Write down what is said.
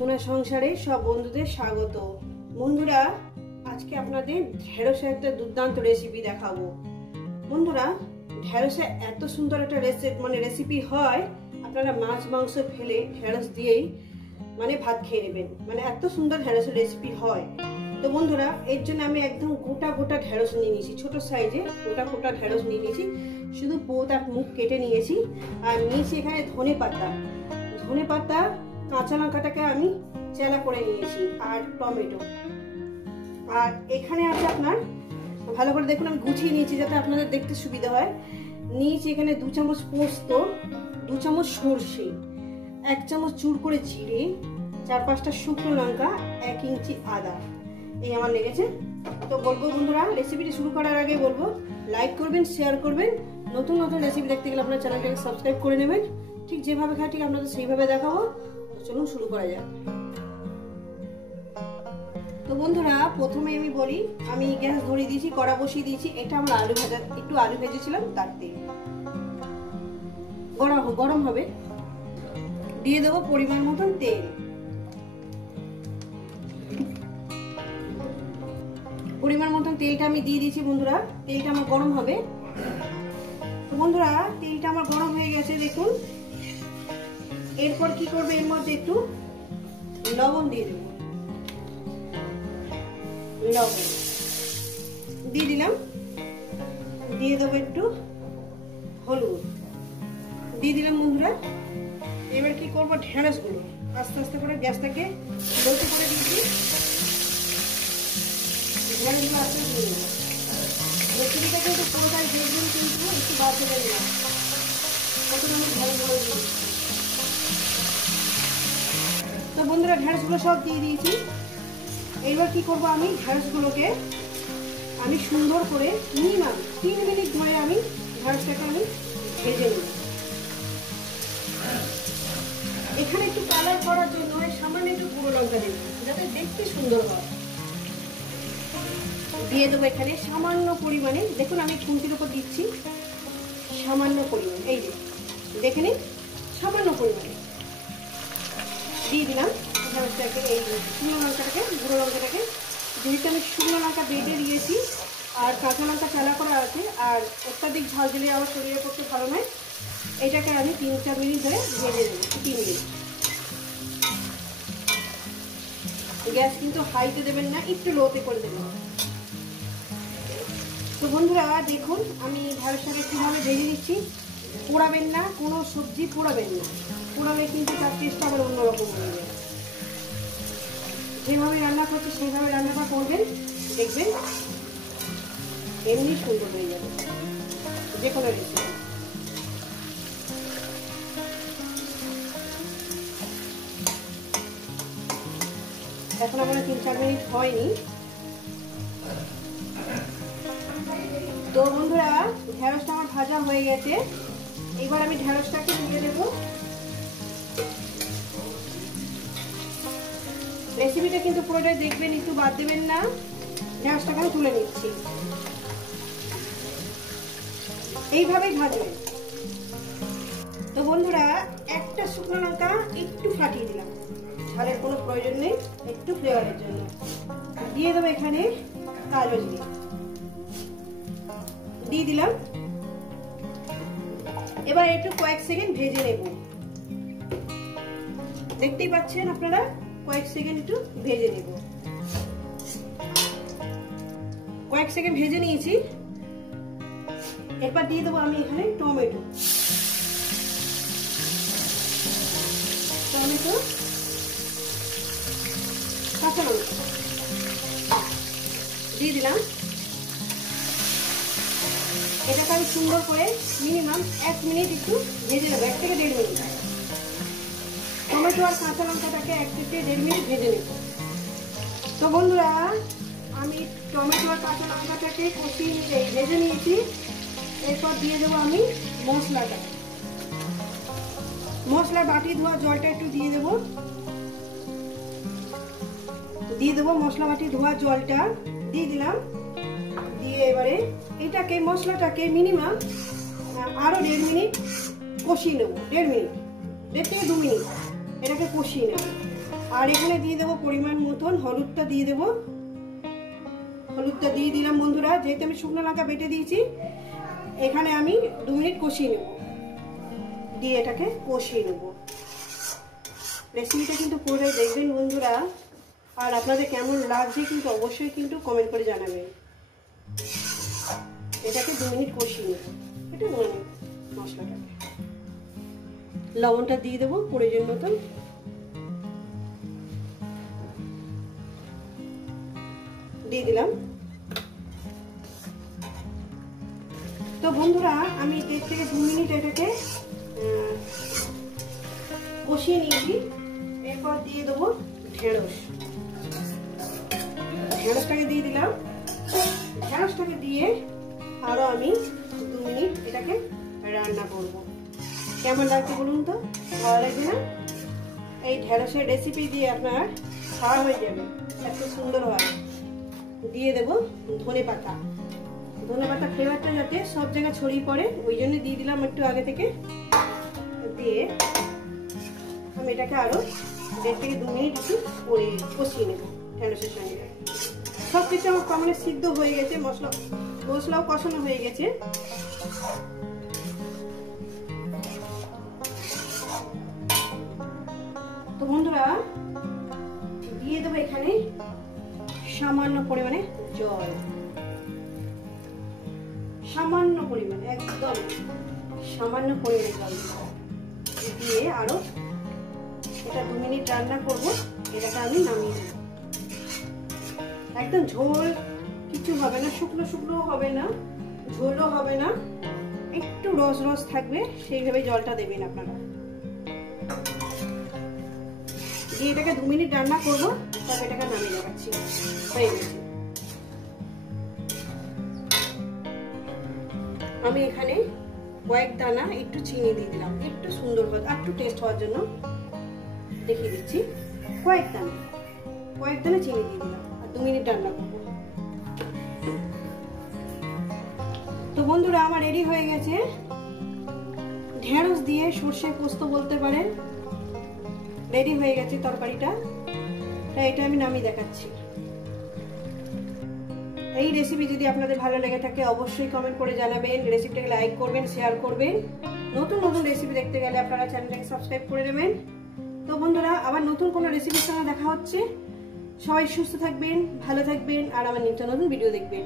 সোনা সংসারে সব বন্ধুদের স্বাগত। বন্ধুরা, আজকে আপনাদের ঢেঁড়সের একটা দুর্দান্ত রেসিপি দেখাবো। বন্ধুরা, ঢেঁড়সে এত সুন্দর একটা রেসিপি হয়, আপনারা মাছ মাংস ফেলে ঢেঁড়স দিয়েই ভাত খেয়ে নেবেন। এত সুন্দর ঢেঁড়সের রেসিপি হয়। তো বন্ধুরা, এর জন্য আমি একদম গোটা গোটা ঢেঁড়স নিয়ে নিয়েছি, ছোট সাইজে গোটা গোটা ঢেঁড়স নিয়ে নিয়েছি। শুধু পোত আর মুখ কেটে নিয়েছি। আর নিয়েছি এখানে ধনে পাতা, কাঁচা লঙ্কাটাকে আমি চেলা করে নিয়েছি, আর টমেটো। আর এখানে আছে আপনার, ভালো করে দেখুন, আমি গুছিয়ে নিয়েছি যাতে আপনাদের দেখতে সুবিধা হয়। নিয়েছি এখানে 2 চামচ পোস্ত, 2 চামচ সর্ষে, 1 চামচ চুর করে জিরে, 4-5টা শুকনো লঙ্কা, 1 ইঞ্চি আদা। এই আমার লেগেছে। তো বলবো বন্ধুরা, রেসিপিটি শুরু করার আগে বলবো লাইক করবেন, শেয়ার করবেন। নতুন নতুন রেসিপি দেখতে গেলে আপনার চ্যানেলটাকে সাবস্ক্রাইব করে নেবেন। ঠিক যেভাবে খাই ঠিক আপনাদের সেইভাবে দেখাবো। চলুন শুরু করা যাক। তো বন্ধুরা, প্রথমে আমি বলি, আমি গ্যাস ধরিয়ে দিয়েছি, কড়া বসিয়ে দিয়েছি। এটা আমরা একটু আলু ভেজেছিলাম, তার তেল গরম হবে। দিয়ে দেবো পরিমাণ মতন তেল। পরিমাণ মতন তেলটা আমি দিয়ে দিয়েছি। বন্ধুরা, তেলটা আমার গরম হবে। তো বন্ধুরা, তেলটা আমার গরম হয়ে গেছে, দেখুন। এরপর কি করবে, এর মধ্যে একটু লবণ দিয়ে দেবো। লবণ দিয়ে দিলাম। দিয়ে দেবো একটু হলুদ দিয়ে দিলাম। বন্ধুরা, এবার কি করবো, ঢেঁড়স গুলো আস্তে আস্তে করে গ্যাসটাকে লোতে করে দিয়েছি। ঢেঁড়স গুলো আস্তে দিয়ে দেবো। রেসিপিটাকে একটু পুরোটাই দেখবেন, কিন্তু একটু বাদ দেবেন না। প্রথমে আমি ঢেঁড়স গুলো দিই। তো বন্ধুরা, ঢেঁড়স গুলো সব দিয়ে দিয়েছি। এইবার কি করবো, আমি ঢেঁড়স গুলোকে আমি সুন্দর করে মিনিমাম 3 মিনিট ধরে আমি ঢেঁড়সটাকে আমি ভেজে নেব। এখানে একটু কালার করার জন্য সামান্য একটু গুঁড়ো লঙ্কা দেবো, যাতে দেখতে সুন্দর হয়। দিয়ে দেবো এখানে সামান্য পরিমাণে, দেখুন আমি খুন্তির উপর দিচ্ছি, সামান্য পরিমাণে, এই যে দেখে নিন, সামান্য পরিমাণে দিয়ে দিলাম ঢেঁড়সটাকে। এই শুকনো লঙ্কাটাকে, গুঁড়ো লঙ্কাটাকে, যেহেতু আমি শুকনো লঙ্কা বেটে দিয়েছি আর কাঁচা লঙ্কা চালা করা আছে, আর অত্যাধিক ঝাল দিলে আমার শরীরের পক্ষে ভালো নয়। এটাকে আমি 3-4 মিনিট ধরে ভেজে দেবো, 3 মিনিট। গ্যাস কিন্তু হাইতে দেবেন না, একটু লোতে করে দেবেন। তো বন্ধুরা, দেখুন আমি ঢেঁড়সটাকে কিভাবে ভেজে নিচ্ছি। পোড়াবেন না, কোনো সবজি পোড়াবেন না। পোড়াবে কিন্তু তার টেস্ট আবার অন্যরকম হয়ে যাবে। যেভাবে রান্না করছি সেইভাবে রান্নাটা করবেন, দেখবেন এমনি সুন্দর হয়ে যাবে যে কোনো রেসিপি। এখন আমার 3-4 মিনিট হয়নি। তো বন্ধুরা, ঢেঁড়সটা আমার ভাজা হয়ে গেছে। এবার আমি ঢেঁড়সটাকে দিয়ে দেবো। রেসিপিটা কিন্তু পুরোটাই দেখবেন, একটু বাদ দেবেন না। ঢেঁড়সটাকে আমি তুলে নিচ্ছি, এইভাবেই ভাজবেন। তো বন্ধুরা, একটা শুকনো লঙ্কা একটু ফাটিয়ে দিলাম, ঝালের কোনো প্রয়োজন নেই, একটু ফ্লেভারের জন্য। দিয়ে দেবো এখানে কালো জিরে, দিয়ে দিলাম। এবার একটু কয়েক সেকেন্ড ভেজে নেব। দেখতেই পাচ্ছেন আপনারা, কয়েক সেকেন্ড একটু ভেজে নেব। কয়েক সেকেন্ড ভেজে নিয়েছি। এরপর দিয়ে দেবো আমি এখানে টমেটো, কাঁচা লঙ্কা দিয়ে দিলাম। এটাকে আমি সুন্দর করে মিনিমাম 1 মিনিট একটু ভেজে নেবো, 1 থেকে 1.5 মিনিট। টমেটো আর কাঁচা লঙ্কাটাকে 1 থেকে 1.5 মিনিট ভেজে নেব। তো বন্ধুরা, আমি টমেটো আর কাঁচা লঙ্কাটাকে কষিয়ে ভেজে নিয়েছি। এরপর দিয়ে দেবো আমি মশলাটা। মশলার বাটি ধোয়া জলটা একটু দিয়ে দেবো। মশলা বাটি ধোয়া জলটা দিয়ে দিলাম। দিয়ে এবারে এটাকে, মশলাটাকে মিনিমাম আরো 1.5 মিনিট কষিয়ে নেবো। 1.5 থেকে 2 মিনিট এটাকে কষিয়ে নেব। আর এখানে দিয়ে দেবো পরিমাণ মতন হলুদটা দিয়ে দেবো। হলুদটা দিয়ে দিলাম বন্ধুরা। যেহেতু আমি শুকনো লঙ্কা বেটে দিয়েছি, এখানে আমি 2 মিনিট কষিয়ে নেব, দিয়ে এটাকে কষিয়ে নেব। রেসিপিটা কিন্তু পুরো দেখবেন বন্ধুরা, আর আপনাদের কেমন লাগছে কিন্তু অবশ্যই কিন্তু কমেন্ট করে জানাবেন। এটাকে 2 মিনিট কষিয়ে নেব। এটা মশলাটাকে লবণটা দিয়ে দেবো প্রয়োজন মতন। দিয়ে দিলাম। তো বন্ধুরা আমি 1.5 থেকে 2 মিনিট এটাকে কষিয়ে নিয়েছি। এরপর দিয়ে দেবো ঢেঁড়স। ঢেঁড়সটাকে দিয়ে দিলাম। ঢেঁড়সটাকে দিয়ে আরো আমি 2 মিনিট এটাকে রান্না করব। কেমন লাগছে বলুন তো? ভালো লাগবে না? এই ঢেঁড়সের রেসিপি দিয়ে আপনার খাওয়া হয়ে যাবে, এত সুন্দর হয়। দিয়ে দেবো ধনে পাতা। ধনে পাতা ফ্লেভারটা যাতে সব জায়গায় ছড়িয়ে পড়ে, ওই জন্য দিয়ে দিলাম একটু আগে থেকে। দিয়ে আমি এটাকে আরো 1.5 থেকে 2 মিনিট একটু কষিয়ে নেব ঢেঁড়সের সঙ্গে। সব কিছু আমার মানে সিদ্ধ হয়ে গেছে, মশলাও কষানো হয়ে গেছে। তো বন্ধুরা দিয়ে দেবো এখানে সামান্য পরিমাণে জল, সামান্য পরিমাণে, একদম সামান্য পরিমাণে জল দিয়ে আরো এটা 2 মিনিট রান্না করব। এটাকে আমি নামিয়ে দেব। একদম ঝোল কিছু হবে না, শুকনো শুকনো হবে না, ঝোলও হবে না, একটু রস রস থাকবে, সেইভাবে জলটা দেবেন আপনারা। দিয়ে এটাকে 2 মিনিট রান্না করব, তবে এটাকে নামিয়ে দেখাচ্ছি। হয়ে গেছে। আমি এখানে কয়েক দানা একটু চিনি দিয়ে দিলাম, একটু সুন্দর হয়, একটু টেস্ট হওয়ার জন্য দেখিয়ে দিচ্ছি। কয়েক দানা চিনি দিয়ে দিলাম, আর 2 মিনিট রান্না করব। তো বন্ধুরা আমার রেডি হয়ে গেছে ঢেঁড়স দিয়ে সর্ষে পোস্ত বলতে পারেন। রেডি হয়ে গেছে তরকারিটা। তাই এটা আমি নামিয়ে দেখাচ্ছি। এই রেসিপি যদি আপনাদের ভালো লেগে থাকে অবশ্যই কমেন্ট করে জানাবেন, রেসিপিটাকে লাইক করবেন, শেয়ার করবেন। নতুন নতুন রেসিপি দেখতে গেলে আপনারা চ্যানেলটাকে সাবস্ক্রাইব করে নেবেন। তো বন্ধুরা আবার নতুন কোনো রেসিপির সঙ্গে দেখা হচ্ছে। সবাই সুস্থ থাকবেন, ভালো থাকবেন, আর আমার নিত্য নতুন ভিডিও দেখবেন।